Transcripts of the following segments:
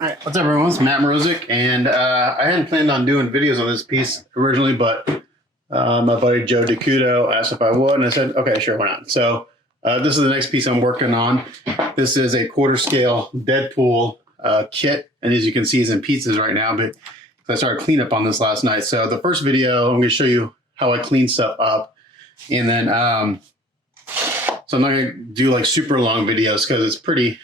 Alright, what's up everyone, it's Matt Mrozik, and I hadn't planned on doing videos on this piece originally, but my buddy Joe DeCudo asked if I would, and I said, okay, sure, why not? So this is the next piece I'm working on. This is a quarter scale Deadpool kit, and as you can see, it's in pieces right now, but I started cleanup on this last night. So the first video, I'm going to show you how I clean stuff up, and then so I'm not going to do like super long videos because it's pretty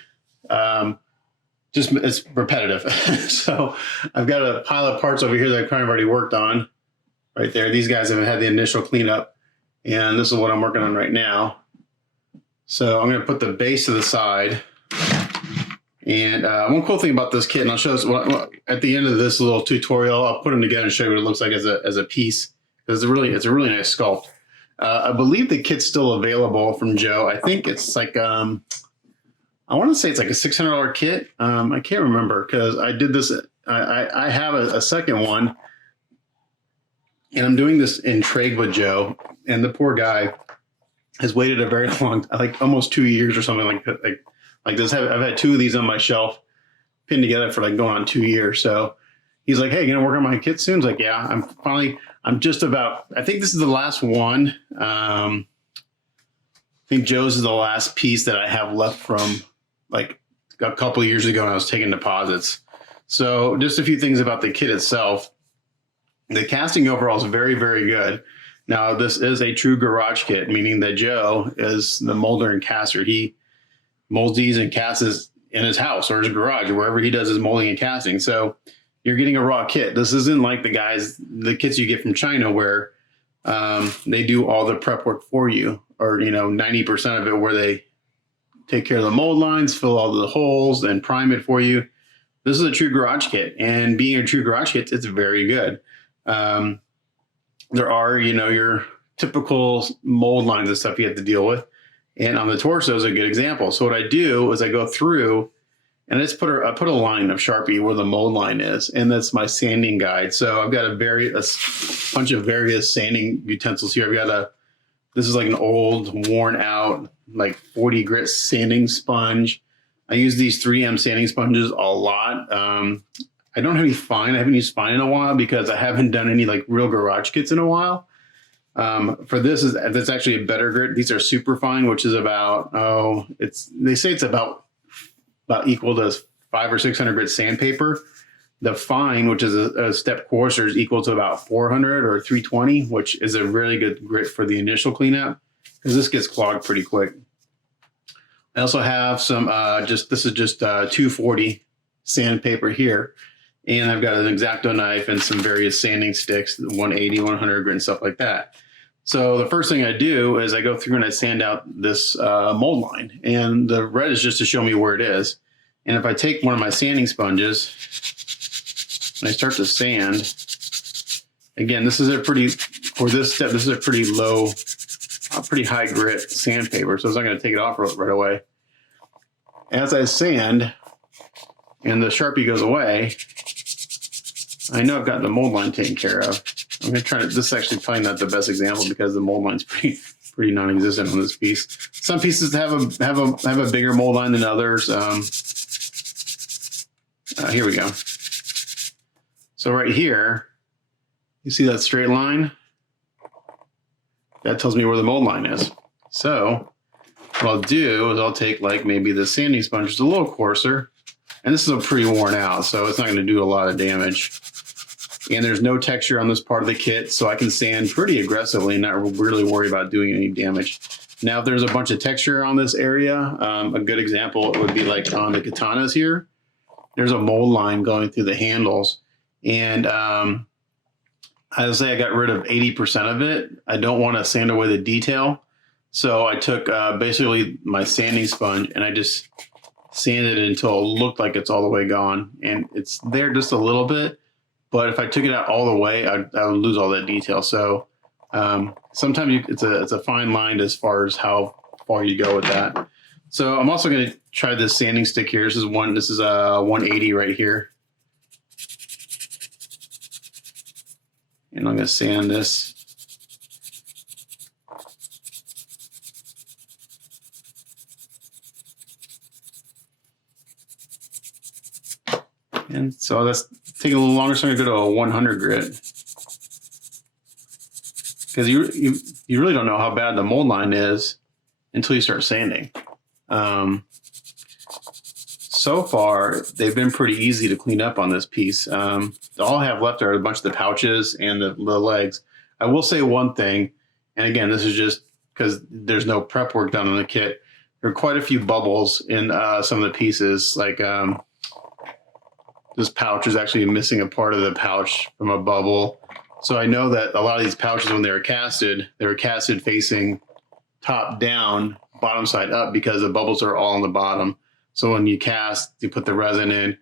it's repetitive. So I've got a pile of parts over here that I've kind of already worked on right there. These guys have had the initial cleanup, and this is what I'm working on right now. So I'm going to put the base to the side. And one cool thing about this kit, and I'll show this at the end of this little tutorial, I'll put them together and show you what it looks like as a piece. It's a really nice sculpt. I believe the kit's still available from Joe. I think it's like I want to say it's like a $600 kit. I can't remember because I did this. I have a second one, and I'm doing this in trade with Joe. And the poor guy has waited a very long, like almost 2 years or something like this. I've had two of these on my shelf pinned together for like going on 2 years. So he's like, "Hey, you gonna work on my kit soon?" It's like, "Yeah, I'm just about. I think this is the last one. I think Joe's is the last piece that I have left from like a couple of years ago when I was taking deposits." So just a few things about the kit itself. The casting overall is very, very good. Now, this is a true garage kit, meaning that Joe is the molder and caster. He molds these and casts in his house or his garage or wherever he does his molding and casting. So you're getting a raw kit. This isn't like the kits you get from China where they do all the prep work for you, or 90% of it where they take care of the mold lines, fill all the holes, and prime it for you. This is a true garage kit, and being a true garage kit, it's very good. There are, your typical mold lines and stuff you have to deal with, and on the torso is a good example. So what I do is I go through and I put a line of Sharpie where the mold line is, and that's my sanding guide. So I've got a bunch of various sanding utensils here. This is like an old, worn out, like 40 grit sanding sponge. I use these 3M sanding sponges a lot. I don't have any fine. I haven't used fine in a while because I haven't done any like real garage kits in a while. For that's actually a better grit. These are super fine, which is about, they say it's about equal to 500 or 600 grit sandpaper. The fine, which is a step coarser, is equal to about 400 or 320, which is a really good grit for the initial cleanup because this gets clogged pretty quick. I also have some, this is just 240 sandpaper here. And I've got an X-Acto knife and some various sanding sticks, 180, 100 grit and stuff like that. So the first thing I do is I go through and I sand out this mold line. And the red is just to show me where it is. And if I take one of my sanding sponges and I start to sand, again, for this step, this is a pretty low, pretty high grit sandpaper. So it's not going to take it off right away. As I sand and the Sharpie goes away, I know I've got the mold line taken care of. I'm going to try to, this is actually probably not the best example because the mold line's pretty non-existent on this piece. Some pieces have a bigger mold line than others. Here we go. So right here, you see that straight line? That tells me where the mold line is. So what I'll do is I'll take like maybe the sanding sponge, it's a little coarser, and this is a pretty worn out, so it's not going to do a lot of damage. And there's no texture on this part of the kit, so I can sand pretty aggressively and not really worry about doing any damage. Now, if there's a bunch of texture on this area, a good example would be like on the katanas here. There's a mold line going through the handles, and I would say I got rid of 80% of it. I don't want to sand away the detail, so I took basically my sanding sponge and I just sanded it until it looked like it's all the way gone, and it's there just a little bit. But if I took it out all the way, I would lose all that detail. So sometimes it's a fine line as far as how far you go with that. So I'm also going to try this sanding stick here. This is a 180 right here, and I'm going to sand this. And so that's taking a little longer, so I'm going to go to a 100 grit. Because you really don't know how bad the mold line is until you start sanding. So far, they've been pretty easy to clean up on this piece. All I have left are a bunch of the pouches and the legs. I will say one thing, and again, this is just because there's no prep work done on the kit. There are quite a few bubbles in some of the pieces. Like this pouch is actually missing a part of the pouch from a bubble. So I know that a lot of these pouches, when they were casted facing top down, bottom side up, because the bubbles are all on the bottom. So when you cast, you put the resin in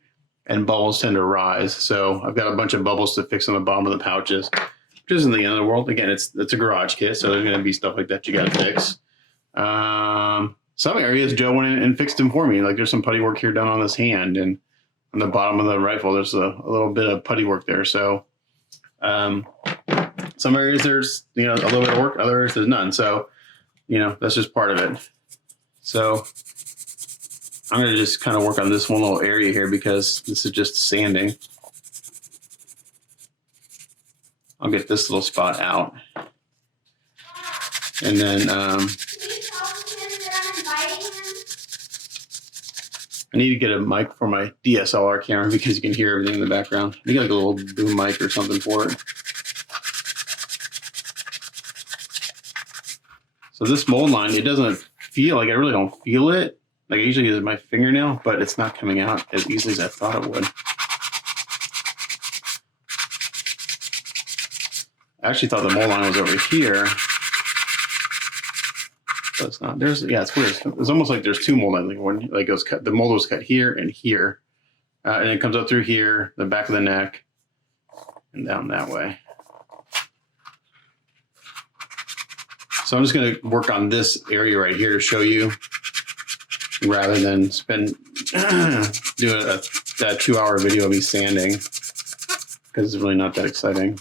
and bubbles tend to rise. So I've got a bunch of bubbles to fix on the bottom of the pouches, which isn't the end of the world. Again, it's a garage kit, so there's going to be stuff like that you got to fix. Some areas Joe went in and fixed them for me. Like there's some putty work here done on this hand, and on the bottom of the rifle, there's a little bit of putty work there. So some areas there's a little bit of work, other areas there's none. So that's just part of it. So I'm going to just kind of work on this one little area here because this is just sanding. I'll get this little spot out. And then I need to get a mic for my DSLR camera because you can hear everything in the background. I need like a little boom mic or something for it. So this mold line, it doesn't feel like, I really don't feel it. Like I usually use my fingernail, but it's not coming out as easily as I thought it would. I actually thought the mold line was over here. But it's not. It's weird. It's almost like there's two mold lines. Like one, like it was cut, the mold was cut here and here. And it comes up through here, the back of the neck, and down that way. So I'm just going to work on this area right here to show you, rather than do a 2-hour video of me sanding, because it's really not that exciting.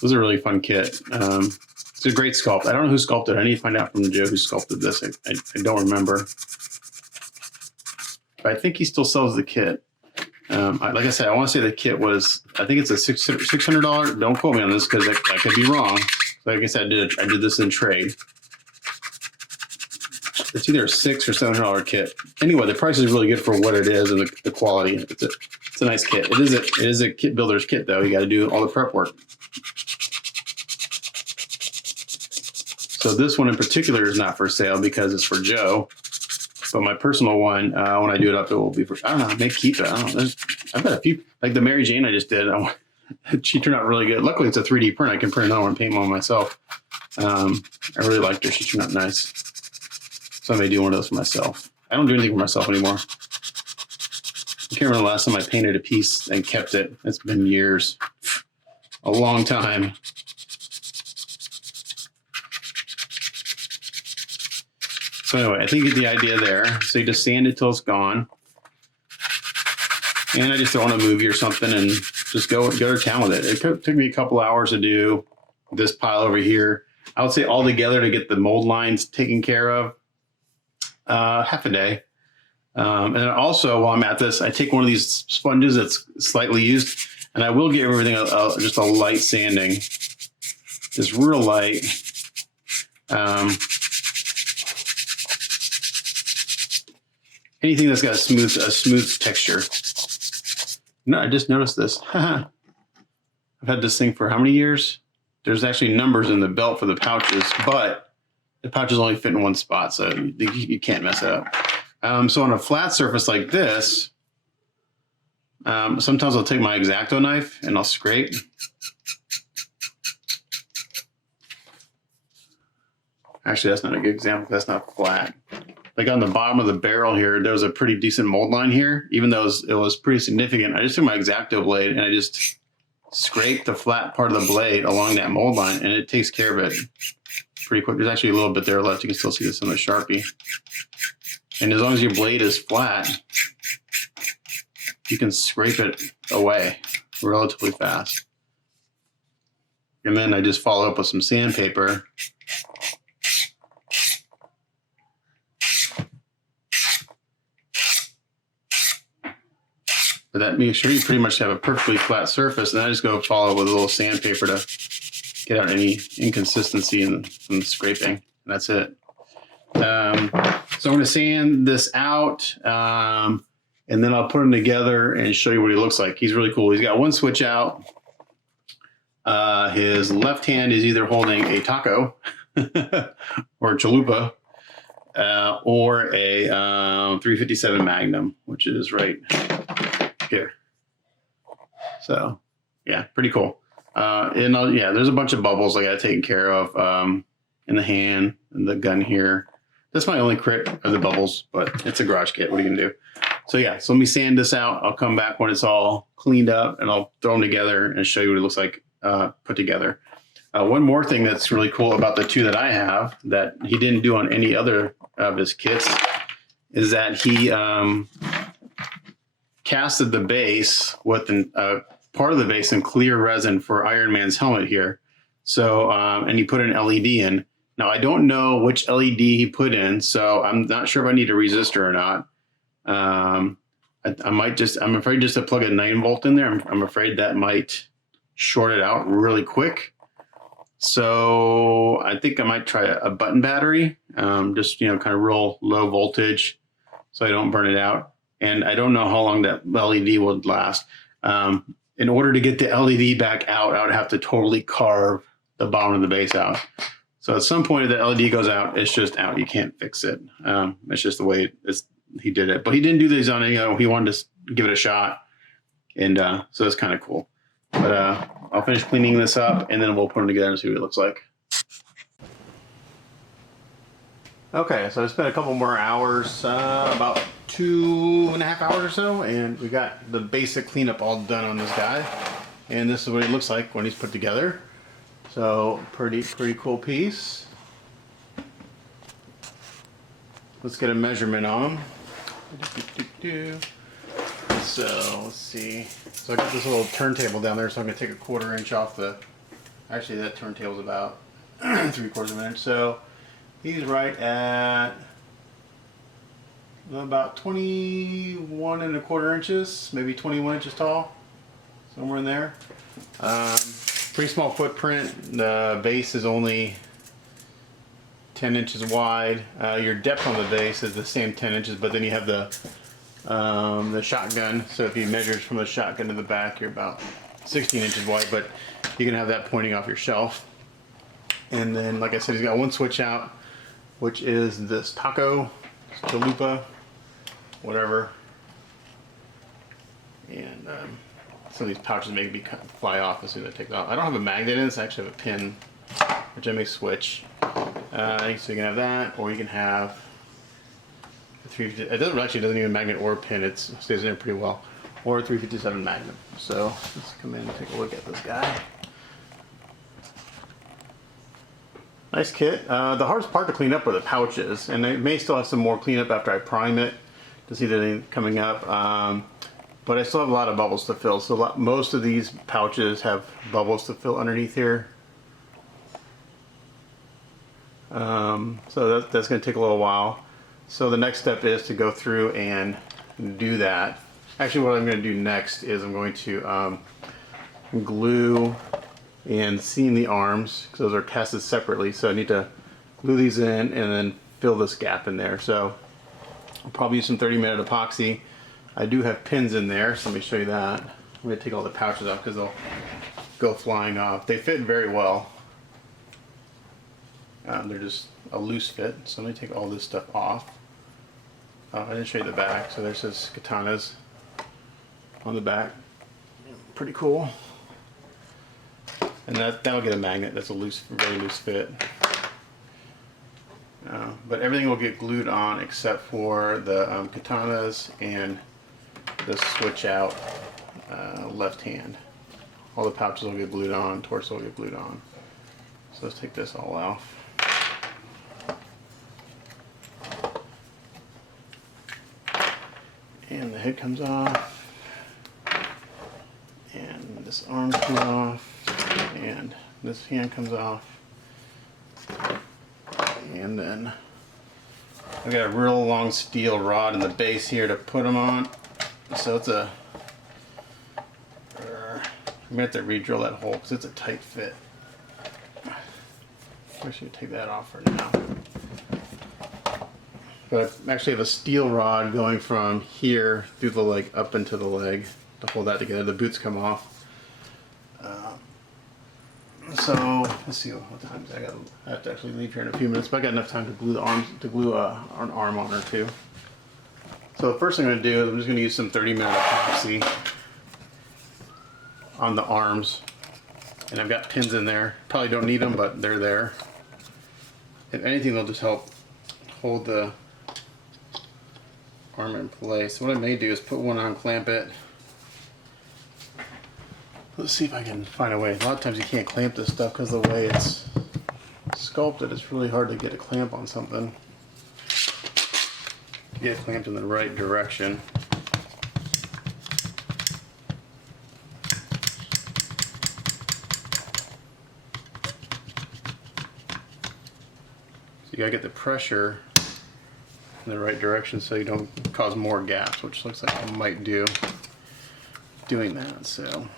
This is a really fun kit. It's a great sculpt. I don't know who sculpted it. I need to find out from Joe who sculpted this. I don't remember. But I think he still sells the kit. Like I said, I want to say the kit was, I think it's a $600. Don't quote me on this because I could be wrong. Like I said, I did this in trade. It's either a $600 or $700 kit. Anyway, the price is really good for what it is and the quality. It's a nice kit. It is a kit builder's kit though. You got to do all the prep work. So this one in particular is not for sale because it's for Joe. But my personal one, when I do it up, it will be for, I don't know, I may keep it. I don't know. I've got a few, like the Mary Jane I just did. She turned out really good. Luckily, it's a 3D print. I can print another one and paint one myself. I really liked her. She turned out nice. So I may do one of those for myself. I don't do anything for myself anymore. I can't remember the last time I painted a piece and kept it. It's been years. A long time. So anyway, I think you get the idea there. So you just sand it till it's gone. And I just throw on a movie or something and just go to town with it. It took me a couple hours to do this pile over here. I would say all together to get the mold lines taken care of, half a day. And also while I'm at this, I take one of these sponges that's slightly used and I will give everything just a light sanding, just real light. Anything that's got a smooth texture. No, I just noticed this. I've had this thing for how many years? There's actually numbers in the belt for the pouches, but the pouches only fit in one spot, so you can't mess it up. So on a flat surface like this, sometimes I'll take my X-Acto knife and I'll scrape. Actually, that's not a good example. That's not flat. Like on the bottom of the barrel here, there was a pretty decent mold line here, even though it was pretty significant. I just took my X-Acto blade and I just scraped the flat part of the blade along that mold line, and it takes care of it pretty quick. There's actually a little bit there left. You can still see this on the Sharpie. And as long as your blade is flat, you can scrape it away relatively fast. And then I just follow up with some sandpaper. But that makes sure you pretty much have a perfectly flat surface, and I just go follow with a little sandpaper to get out any inconsistency from the scraping. And that's it. So I'm going to sand this out, and then I'll put him together and show you what he looks like. He's really cool. He's got one switch out. His left hand is either holding a taco or a chalupa, or a 357 Magnum, which is right here. So yeah, pretty cool. And there's a bunch of bubbles I got taken care of in the hand and the gun here. That's my only crit of the bubbles, but it's a garage kit. What are you gonna do? So yeah, so let me sand this out. I'll come back when it's all cleaned up, and I'll throw them together and show you what it looks like put together. One more thing that's really cool about the two that I have that he didn't do on any other of his kits is that he casted the base with part of the base in clear resin for Iron Man's helmet here. So, and he put an LED in. Now, I don't know which LED he put in, so I'm not sure if I need a resistor or not. I'm afraid just to plug a 9-volt in there. I'm afraid that might short it out really quick. So I think I might try a button battery, just, kind of real low voltage so I don't burn it out. And I don't know how long that LED would last. In order to get the LED back out, I would have to totally carve the bottom of the base out. So at some point, if the LED goes out, it's just out. You can't fix it. It's just the way he did it. But he didn't do these on any, he wanted to give it a shot. And so it's kind of cool. But I'll finish cleaning this up, and then we'll put them together and see what it looks like. Okay, so I spent a couple more hours, about 2.5 hours or so, and we got the basic cleanup all done on this guy. And this is what he looks like when he's put together. So pretty cool piece. Let's get a measurement on him. So let's see. So I got this little turntable down there, so I'm gonna take a 1/4 inch off the. Actually, that turntable's about 3/4 of an inch. So he's right at about 21 1/4 inches, maybe 21 inches tall, somewhere in there. Pretty small footprint. The base is only 10 inches wide. Your depth on the base is the same 10 inches, but then you have the shotgun. So if you measure from the shotgun to the back, you're about 16 inches wide, but you can have that pointing off your shelf. And then, like I said, he's got one switch out, which is this taco, chalupa, whatever. And some of these pouches may fly off as soon as I take it off. I don't have a magnet in this. I actually have a pin, which I may switch. So you can have that, or you can have the 350. It doesn't even magnet or pin. It stays in there pretty well. Or a 357 Magnum. So let's come in and take a look at this guy. Nice kit. The hardest part to clean up are the pouches, and I may still have some more cleanup after I prime it to see anything coming up. But I still have a lot of bubbles to fill. So most of these pouches have bubbles to fill underneath here. So that's going to take a little while. So the next step is to go through and do that. Actually, what I'm going to do next is I'm going to glue and seam the arms, because those are casted separately. So I need to glue these in and then fill this gap in there. So I'll probably use some 30-minute epoxy. I do have pins in there, so let me show you that. I'm going to take all the pouches off because they'll go flying off. They fit very well. They're just a loose fit, so let me take all this stuff off. I didn't show you the back, so there's his katanas on the back. Pretty cool. And that'll get a magnet. That's a very loose fit. But everything will get glued on except for the katanas and the switch out left hand. All the pouches will get glued on, torso will get glued on. So let's take this all off. And the head comes off. And this arm comes off. And this hand comes off. And then I've got a real long steel rod in the base here to put them on. So it's a I'm gonna have to re-drill that hole because it's a tight fit. I should take that off for now. But I actually have a steel rod going from here through the leg up into the leg to hold that together. The boots come off. So let's see what time I have to actually leave here in a few minutes, but I got enough time to glue the arms, to glue an arm on her too. So the first thing I'm going to do is I'm just going to use some 30-minute epoxy on the arms, and I've got pins in there. Probably don't need them, but they're there. If anything, they'll just help hold the arm in place. So what I may do is put one on, clamp it. Let's see if I can find a way. A lot of times you can't clamp this stuff because of the way it's sculpted. It's really hard to get a clamp on something. Get it clamped in the right direction. So you gotta get the pressure in the right direction so you don't cause more gaps, which looks like I might do doing that. So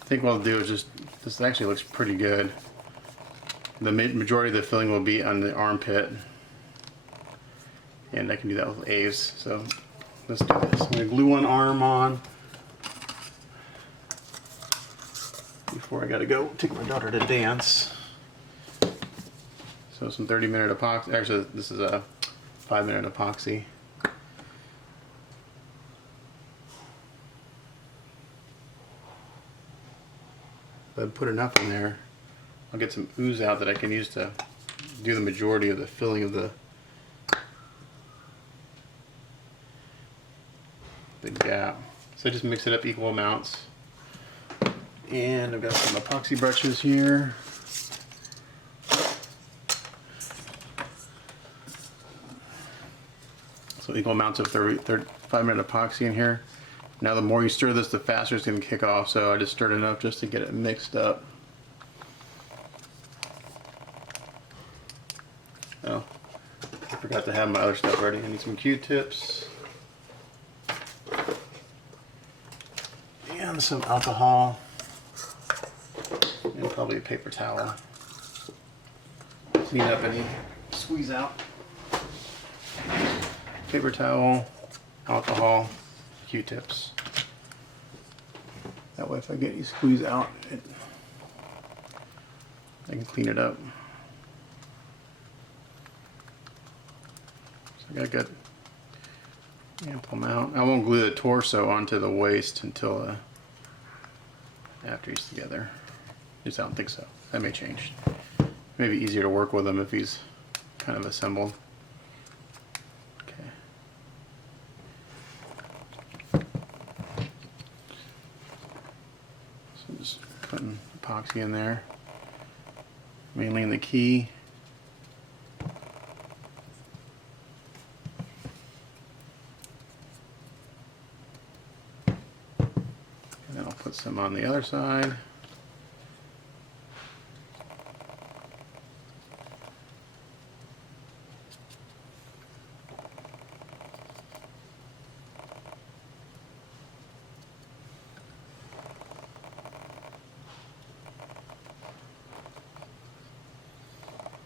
I think what I'll do is just, this actually looks pretty good. The majority of the filling will be on the armpit, and I can do that with A's. So let's do this. I'm gonna glue one arm on before I gotta go take my daughter to dance. So some 30-minute epoxy. Actually, this is a 5-minute epoxy. But I put enough in there, I'll get some ooze out that I can use to do the majority of the filling of the gap. So I just mix it up equal amounts. And I've got some epoxy brushes here. So equal amounts of 5-minute epoxy in here. Now the more you stir this, the faster it's going to kick off, so I just stirred enough just to get it mixed up. Oh, I forgot to have my other stuff ready. I need some Q-tips. And some alcohol. And probably a paper towel. Clean up any squeeze out. Paper towel, alcohol, Q-tips. That way if I get any squeeze out, I can clean it up. So I got a good ample amount. I won't glue the torso onto the waist until after he's together. At least I don't think so. That may change. Maybe easier to work with him if he's kind of assembled. Just putting epoxy in there, mainly in the key. And then I'll put some on the other side.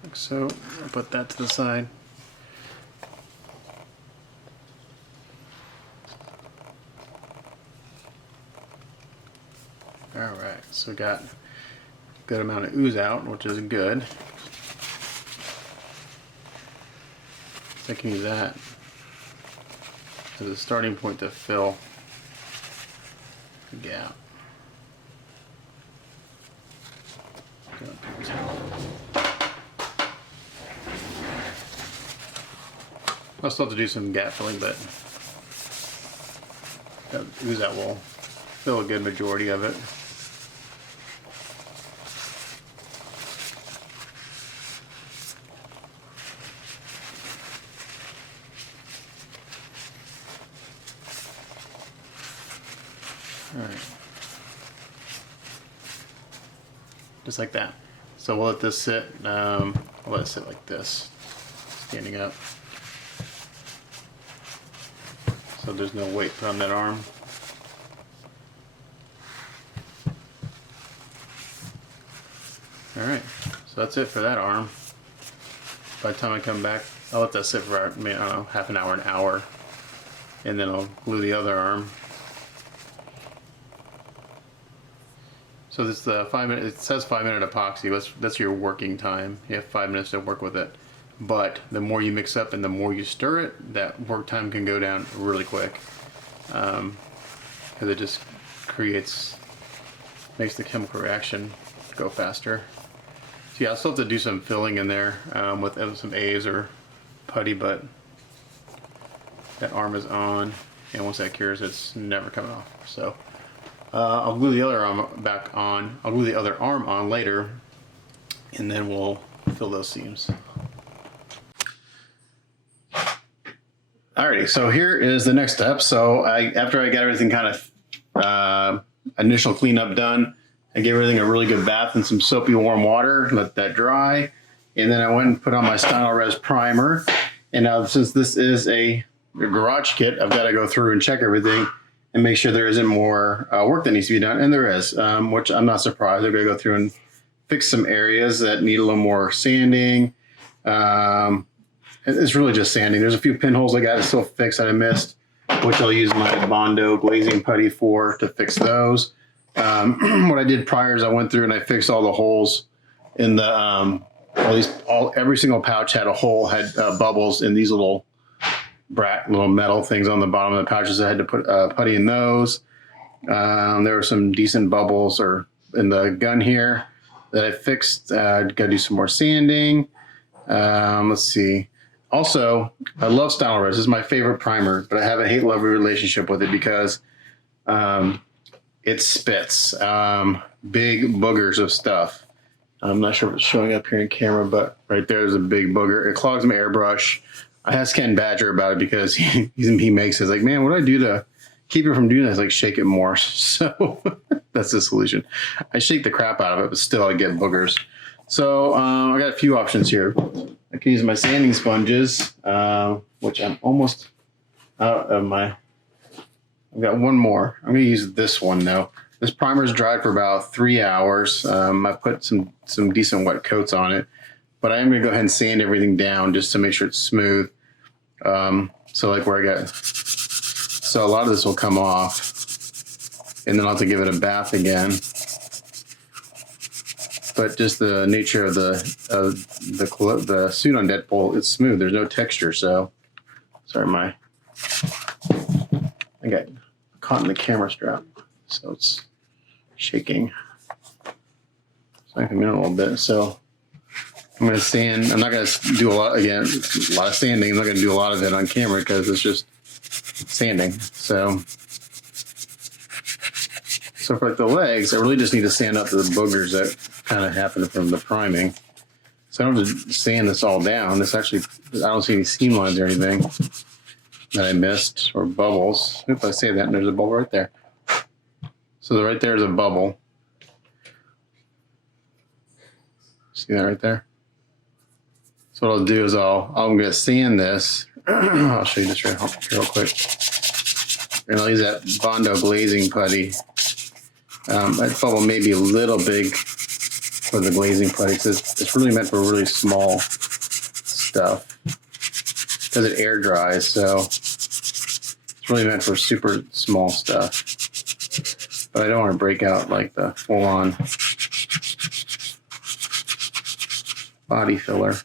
Like so, I'll put that to the side. Alright, so we got a good amount of ooze out, which is good. So I can use that as a starting point to fill the gap. I'll still have to do some gap filling, but that ooze out will fill a good majority of it. Alright. Just like that. So we'll let this sit, we'll let it sit like this, standing up. So there's no weight put on that arm. All right, so that's it for that arm. By the time I come back, I'll let that sit for, I don't know, half an hour, and then I'll glue the other arm. So this is the 5 minute. It says 5 minute epoxy. That's your working time. You have 5 minutes to work with it. But the more you mix up and the more you stir it, that work time can go down really quick. Because it just makes the chemical reaction go faster. So yeah, I'll still have to do some filling in there with some A's or putty, but that arm is on, and once that cures, it's never coming off. So I'll glue the other arm back on. I'll glue the other arm on later, and then we'll fill those seams. Alrighty, so here is the next step. So after I got everything kind of initial cleanup done, I gave everything a really good bath in some soapy warm water, let that dry, and then I went and put on my Stynylrez primer. And now, since this is a garage kit, I've got to go through and check everything and make sure there isn't more work that needs to be done, and there is, which I'm not surprised. I'm going to go through and fix some areas that need a little more sanding. It's really just sanding. There's a few pinholes I got to still fix that I missed, which I'll use my Bondo glazing putty to fix those. What I did prior is I went through and I fixed all the holes in the, every single pouch had a hole, had bubbles in these little metal things on the bottom of the pouches. I had to put putty in those. There were some decent bubbles in the gun here that I fixed. Got to do some more sanding. Let's see. Also, I love Stynylrez. This is my favorite primer, but I have a hate-love relationship with it because it spits big boogers of stuff. I'm not sure if it's showing up here in camera, but right there's a big booger. It clogs my airbrush. I asked Ken Badger about it because he makes it. Like, man, what do I do to keep it from doing this? Like, shake it more. So that's the solution. I shake the crap out of it, but still I get boogers. So I got a few options here. I can use my sanding sponges, which I'm almost out of my. I've got one more. I'm going to use this one though. This primer's dried for about 3 hours. I put some decent wet coats on it, but I am going to go ahead and sand everything down just to make sure it's smooth. So like where I got, so a lot of this will come off, and then I'll have to give it a bath again. But just the nature of the suit on Deadpool, it's smooth. There's no texture. So sorry, I got caught in the camera strap, so it's shaking. So I can in a little bit. So I'm going to sand. I'm not going to do a lot of sanding. I'm not going to do a lot of it on camera because it's just sanding. So for like the legs, I really just need to sand up the boogers that kind of happened from the priming. So I don't have to sand this all down. This actually, I don't see any seam lines or anything that I missed or bubbles. If I say that, and there's a bubble right there. So right there is a bubble. See that right there? So what I'll do is I'm going to sand this. I'll show you this real quick. And I'll use that Bondo glazing putty. That bubble may be a little big for the glazing putty because it's really meant for really small stuff because it air dries. So it's really meant for super small stuff. But I don't want to break out like the full-on body filler.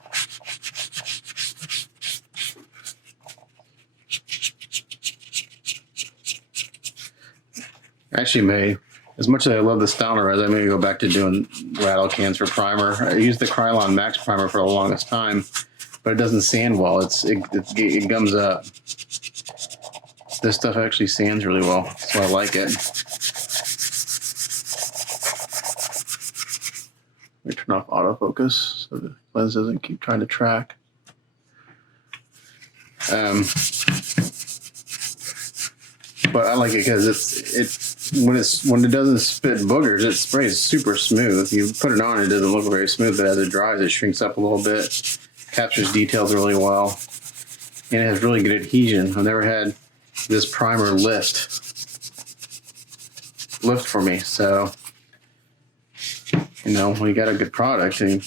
Actually, as much as I love the Stynylrez, I'm going to go back to doing rattle cans for primer. I used the Krylon Max primer for the longest time, but it doesn't sand well. It gums up. This stuff actually sands really well, so I like it. Let me turn off autofocus so the lens doesn't keep trying to track. But I like it because when it doesn't spit boogers, it sprays super smooth. If you put it on, it doesn't look very smooth, but as it dries, it shrinks up a little bit, captures details really well, and it has really good adhesion. I've never had this primer lift for me, so You know, when you got a good product and you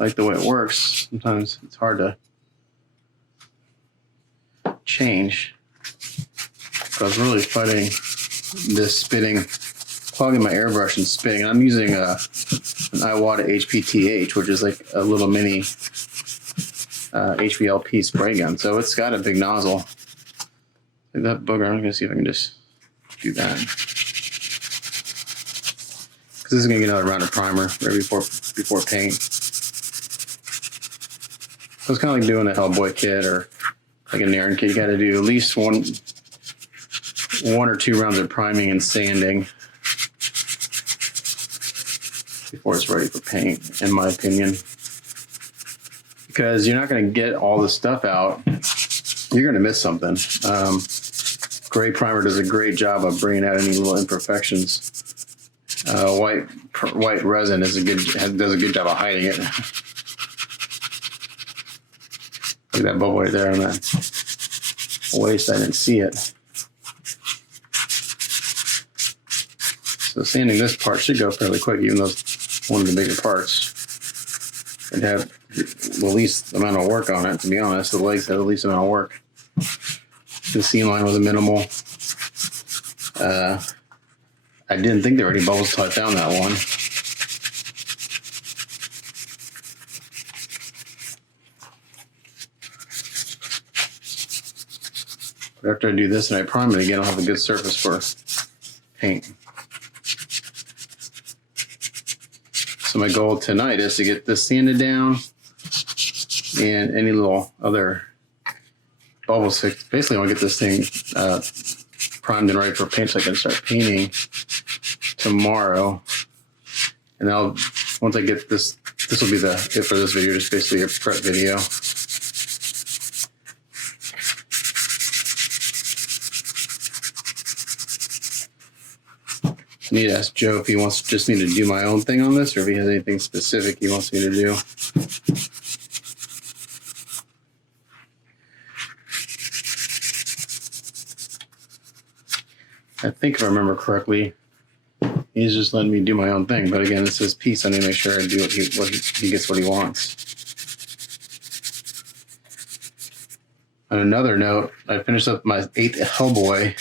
like the way it works, sometimes it's hard to change. But I was really fighting this spitting, clogging my airbrush and spitting. I'm using an Iwata HPTH, which is like a little mini HVLP spray gun. So it's got a big nozzle. Like that booger, I'm gonna see if I can just do that. Because this is gonna get another round of primer right before paint. So it's kind of like doing a Hellboy kit or like a Naren kit. You got to do at least one or two rounds of priming and sanding before it's ready for paint, in my opinion. Because you're not going to get all the stuff out. You're going to miss something. Gray primer does a great job of bringing out any little imperfections. White resin does a good job of hiding it. Look at that bubble right there on that waist. I didn't see it. So sanding this part should go fairly quick, even though it's one of the bigger parts. It'd have the least amount of work on it, to be honest. The legs have the least amount of work. The seam line was a minimal. I didn't think there were any bubbles till I found that one. But after I do this and I prime it again, I'll have a good surface for paint. So my goal tonight is to get this sanded down and any little other bubbles fixed. Basically, I want to get this thing primed and ready for paint so I can start painting tomorrow. And I'll, once I get this will be it for this video, just basically a prep video. I need to ask Joe if he wants just me to do my own thing on this or if he has anything specific he wants me to do. I think if I remember correctly, he's just letting me do my own thing. But again, it's his piece. I need to make sure I do he gets what he wants. On another note, I finished up my 8th Hellboy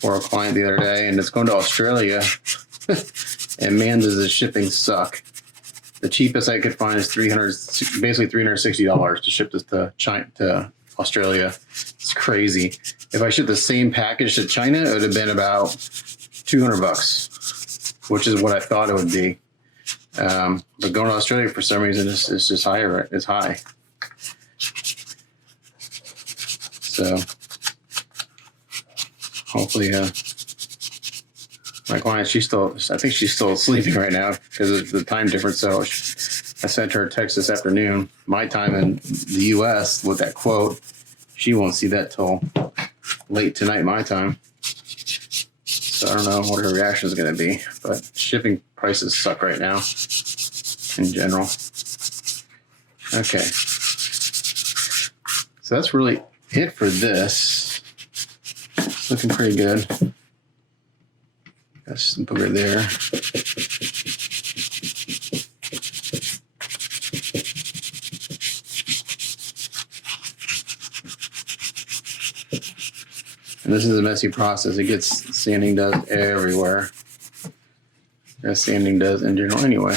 for a client the other day, and it's going to Australia. And man, does the shipping suck. The cheapest I could find is basically $360 to ship this to Australia. It's crazy. If I shipped the same package to China, it would have been about $200, which is what I thought it would be. But going to Australia for some reason is just higher. It's high. So hopefully, my client, I think she's still sleeping right now because of the time difference. So I sent her a text this afternoon, my time in the U.S. with that quote. She won't see that till late tonight, my time. So I don't know what her reaction is going to be, but shipping prices suck right now in general. Okay. So that's really it for this. It's looking pretty good. Got some booger there. And this is a messy process. It gets sanding dust everywhere, as sanding does in general anyway.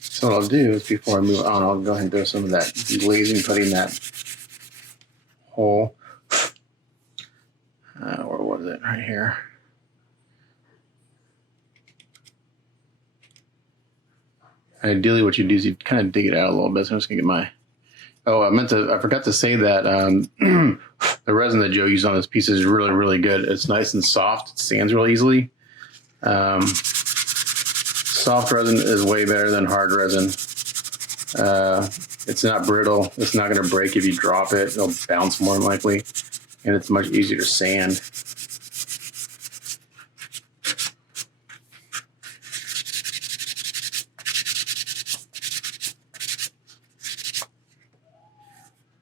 So what I'll do is before I move on, I'll go ahead and throw some of that glazing putty in that hole. Where was it? Right here. Ideally, what you do is you kind of dig it out a little bit. So I'm just gonna get my. Oh, I forgot to say that the resin that Joe used on this piece is really, really good. It's nice and soft. It sands real easily. Soft resin is way better than hard resin. It's not brittle. It's not going to break if you drop it. It'll bounce more than likely, and it's much easier to sand.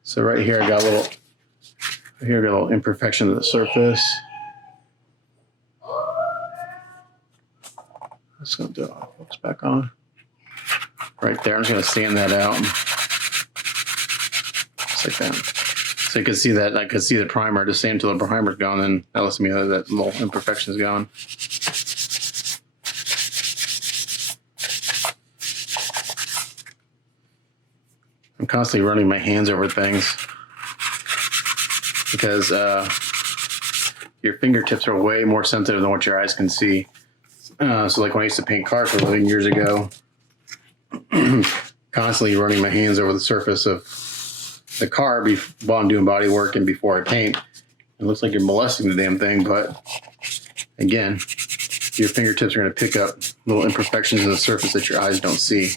So right here, I got a Here, got a little imperfection of the surface. Let's go do focus back on. Right there, I'm just gonna sand that out. Just like that. So you can see that, I could see the primer, just sand until the primer's gone, and that lets me know that little imperfection is gone. I'm constantly running my hands over things because your fingertips are way more sensitive than what your eyes can see. So like when I used to paint cars for a living years ago, constantly running my hands over the surface of the car while I'm doing body work and before I paint. It looks like you're molesting the damn thing, but again, your fingertips are going to pick up little imperfections in the surface that your eyes don't see.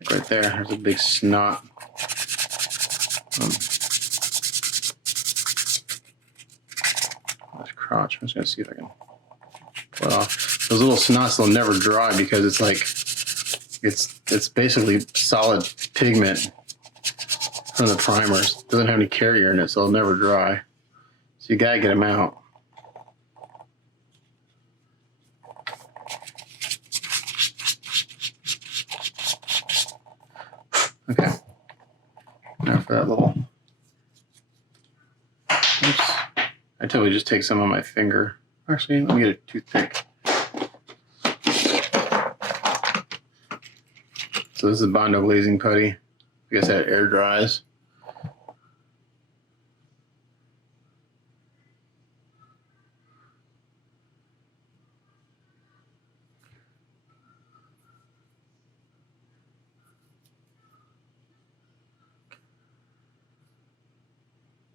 Like right there's a big snot. That's crotch. I'm just going to see if I can pull it off. Those little snots, they'll never dry because it's like, it's basically solid pigment from the primers. It doesn't have any carrier in it, so it'll never dry. So you gotta get them out. Okay. Now for that little. Oops. I totally just take some on my finger. Actually, let me get a toothpick. So this is Bondo glazing putty. I guess that air dries.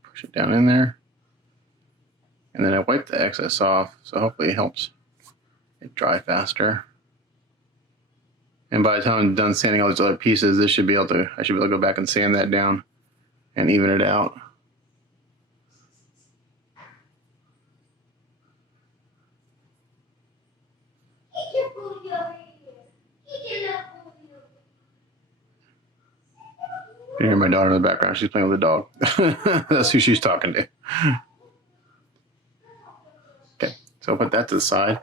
Push it down in there. And then I wipe the excess off, so hopefully it helps it dry faster. And by the time I'm done sanding all these other pieces, I should be able to go back and sand that down and even it out. You can hear my daughter in the background. She's playing with the dog. That's who she's talking to. Okay, so I'll put that to the side.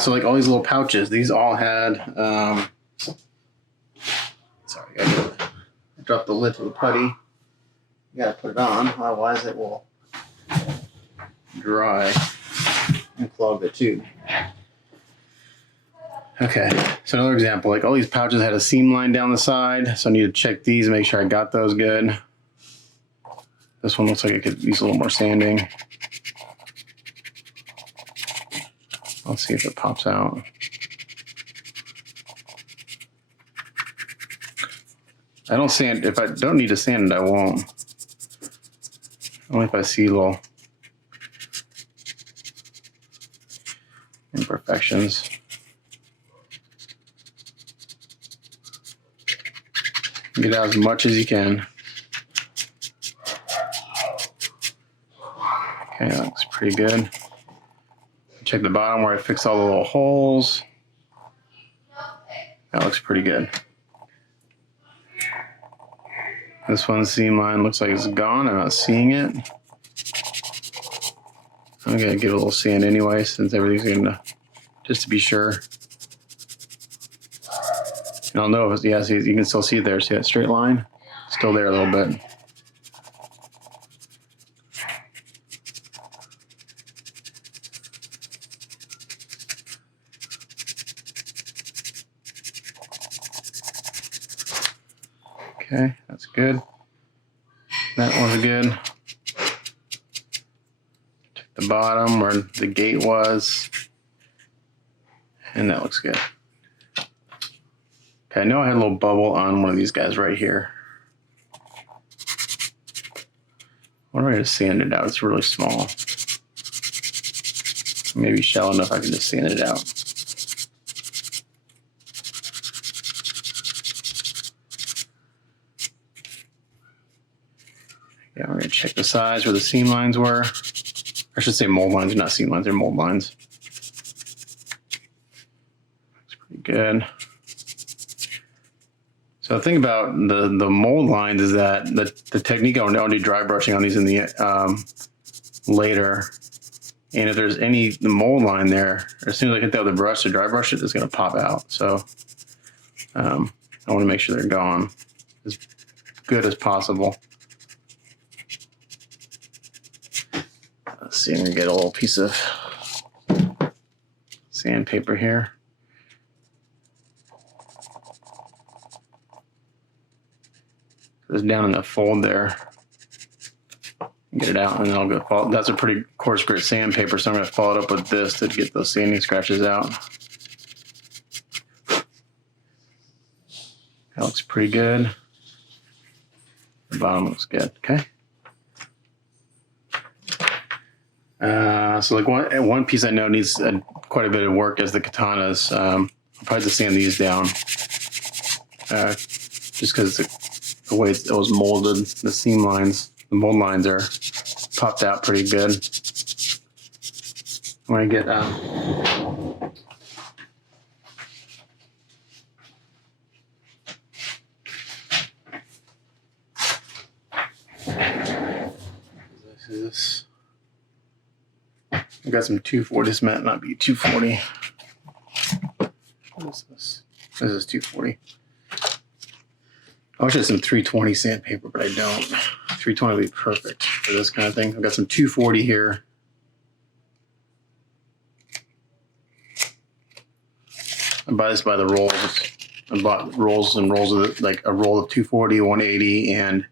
So like all these little pouches, these all had, sorry, I dropped the lid to the putty. You gotta put it on, otherwise it will dry and clog the tube. Okay, so another example, like all these pouches had a seam line down the side, so I need to check these and make sure I got those good. This one looks like it could use a little more sanding. Let's see if it pops out. I don't sand, if I don't need to sand it, I won't. Only if I see little imperfections. Get out as much as you can. Okay, that looks pretty good. Check the bottom where I fixed all the little holes. That looks pretty good. This one's seam line looks like it's gone. I'm not seeing it. I'm gonna give it a little sand anyway since everything's gonna, just to be sure. And I'll know if it's, yeah, see, you can still see it there. See that straight line? Still there a little bit. Okay, that's good. That one's good. Check the bottom where the gate was. And that looks good. Okay, I know I had a little bubble on one of these guys right here. Why don't I just sand it out? It's really small. Maybe shallow enough I can just sand it out. Yeah, we're gonna check the size where the seam lines were. I should say mold lines, not seam lines, they're mold lines. Looks pretty good. So the thing about the mold lines is that the technique, I'll do dry brushing on these in the later. And if there's the mold line there, as soon as I hit that with a brush to dry brush it, it's going to pop out. So I want to make sure they're gone as good as possible. Let's see, I'm going to get a little piece of sandpaper here. It's down in the fold there. Get it out, and then I'll go follow. That's a pretty coarse grit sandpaper, so I'm going to follow it up with this to get those sanding scratches out. That looks pretty good. The bottom looks good. Okay. So like one piece I know needs quite a bit of work is the katanas. I'll probably just sand these down, just because the way it was molded, the seam lines, the mold lines are popped out pretty good. When I get this. I got some 240. This might not be 240. What is this? This is 240. I wish I had some 320 sandpaper, but I don't. 320 would be perfect for this kind of thing. I've got some 240 here. I buy this by the rolls. I bought rolls and rolls of it, like a roll of 240, 180, and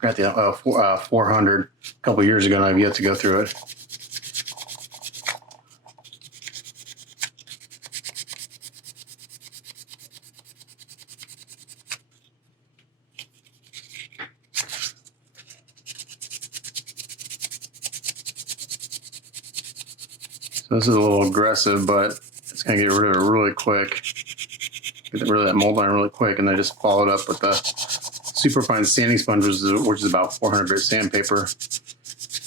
I got the 400 a couple of years ago, and I've yet to go through it. So this is a little aggressive, but it's going to get rid of it really quick. Get rid of that mold line really quick, and I just followed up with the superfine sanding sponge, which is about 400 grit sandpaper,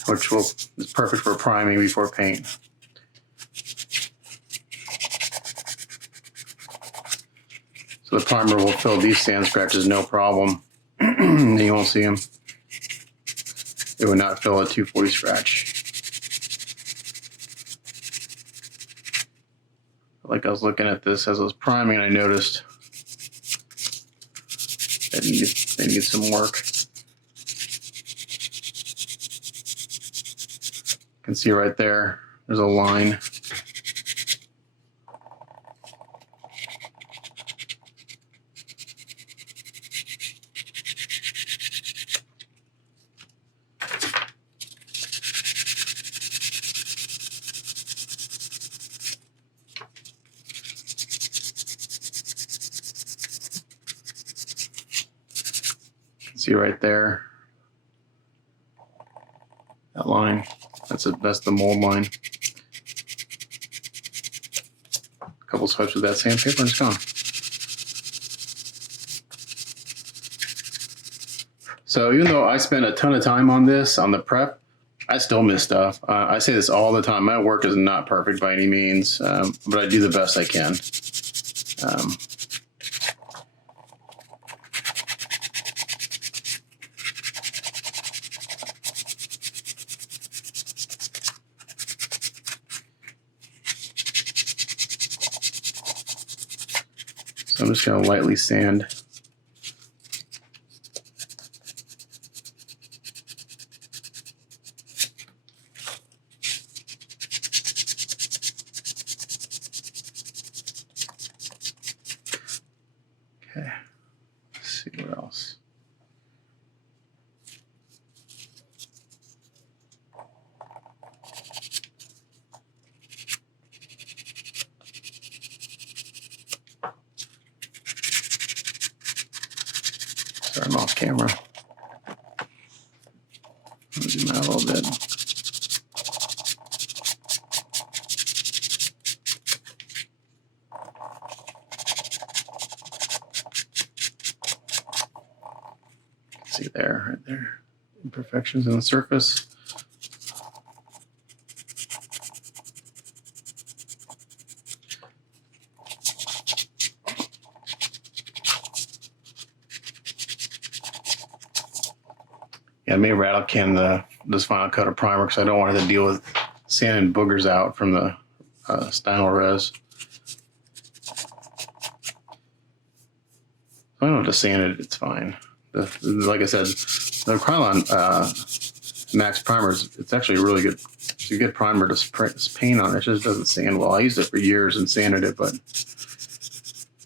which is perfect for priming before paint. So the primer will fill these sand scratches no problem. You won't see them. It would not fill a 240 scratch. Like I was looking at this as I was priming, I noticed that they need some work. You can see right there, there's a line. See right there, that line, that's the mold line. A couple swipes with that sandpaper and it's gone. So even though I spent a ton of time on this, on the prep, I still miss stuff. I say this all the time. My work is not perfect by any means, but I do the best I can. So I'm just going to lightly sand. Okay, let's see what else. Sorry, I'm off camera. Let me zoom out a little bit. See there, right there. Imperfections in the surface. Yeah, I may rattle can this final coat of primer because I don't want it to deal with sand and boogers out from the style res. I don't have to sand it, it's fine. Like I said, the Krylon Max primers, it's actually a really good, it's a good primer to paint on. It just doesn't sand well. I used it for years and sanded it, but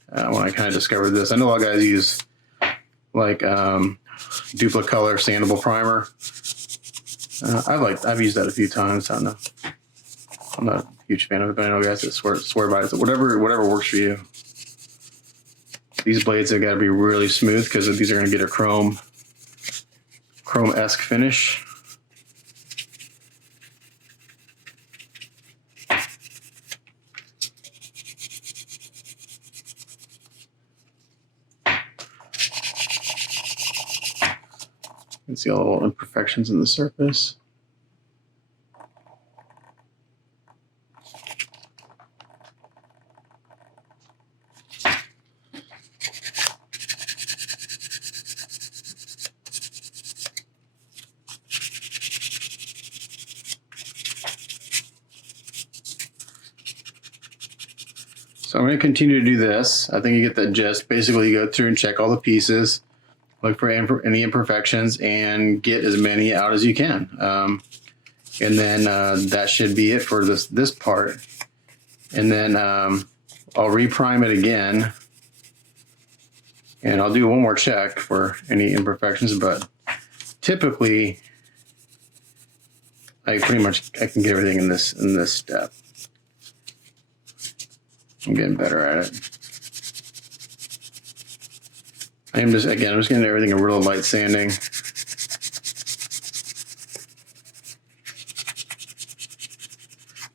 when I kind of discovered this, I know a lot of guys use like Duplicolor sandable primer. I've used that a few times. I don't know. I'm not a huge fan of it, but I know guys that swear by it. So whatever works for you. These blades have got to be really smooth because these are going to get a chrome-esque finish. You can see all the little imperfections in the surface. So I'm going to continue to do this. I think you get the gist. Basically, you go through and check all the pieces, look for any imperfections, and get as many out as you can. And then that should be it for this part. And then I'll reprime it again. And I'll do one more check for any imperfections, but typically I can get everything in this step. I'm getting better at it. I'm just getting everything a real light sanding.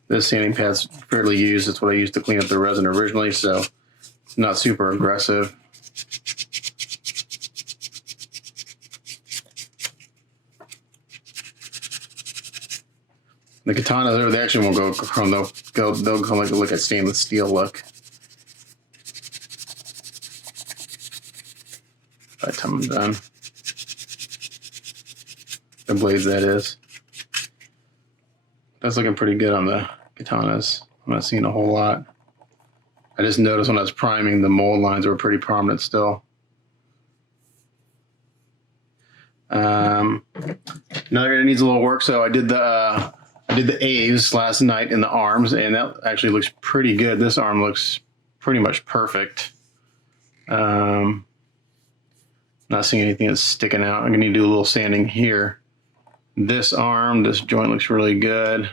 This sanding pad's fairly used. It's what I used to clean up the resin originally, so it's not super aggressive. The katanas, they actually won't go chrome. They'll go like a stainless steel look. By the time I'm done. The blades, that is. That's looking pretty good on the katanas. I'm not seeing a whole lot. I just noticed when I was priming, the mold lines were pretty prominent still. Another area that needs a little work. So I did the A's last night in the arms, and that actually looks pretty good. This arm looks pretty much perfect. Not seeing anything that's sticking out. I'm gonna need to do a little sanding here. This arm, this joint looks really good.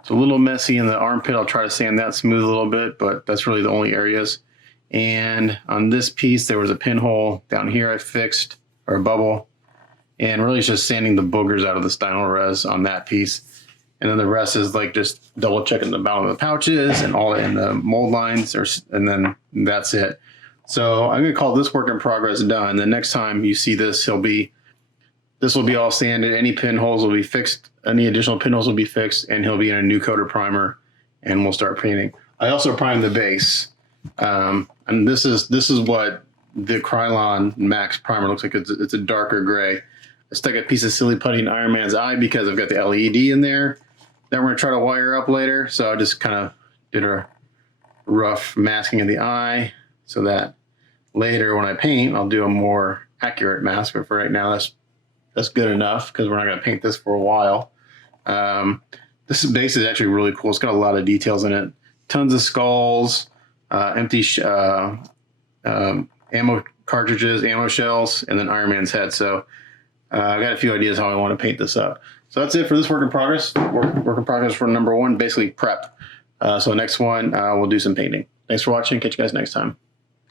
It's a little messy in the armpit. I'll try to sand that smooth a little bit, but that's really the only areas. And on this piece, there was a pinhole down here I fixed, or a bubble. And really it's just sanding the boogers out of the styrene res on that piece. And then the rest is like just double checking the bottom of the pouches and all in the mold lines, and then that's it. So I'm gonna call this work in progress done. The next time you see this, this will be all sanded. Any pinholes will be fixed. Any additional pinholes will be fixed, and he'll be in a new coat of primer, and we'll start painting. I also primed the base, and this is what the Krylon Max primer looks like. It's a darker gray. I stuck a piece of silly putty in Iron Man's eye because I've got the LED in there that we're gonna try to wire up later. So I just kind of did a rough masking of the eye so that later when I paint, I'll do a more accurate mask. But for right now, that's good enough because we're not gonna paint this for a while. This base is actually really cool. It's got a lot of details in it. Tons of skulls, empty ammo cartridges, ammo shells, and then Iron Man's head. So I've got a few ideas how I want to paint this up. So that's it for this work in progress. Work in progress for number one, basically prep. So next one, we'll do some painting. Thanks for watching. Catch you guys next time.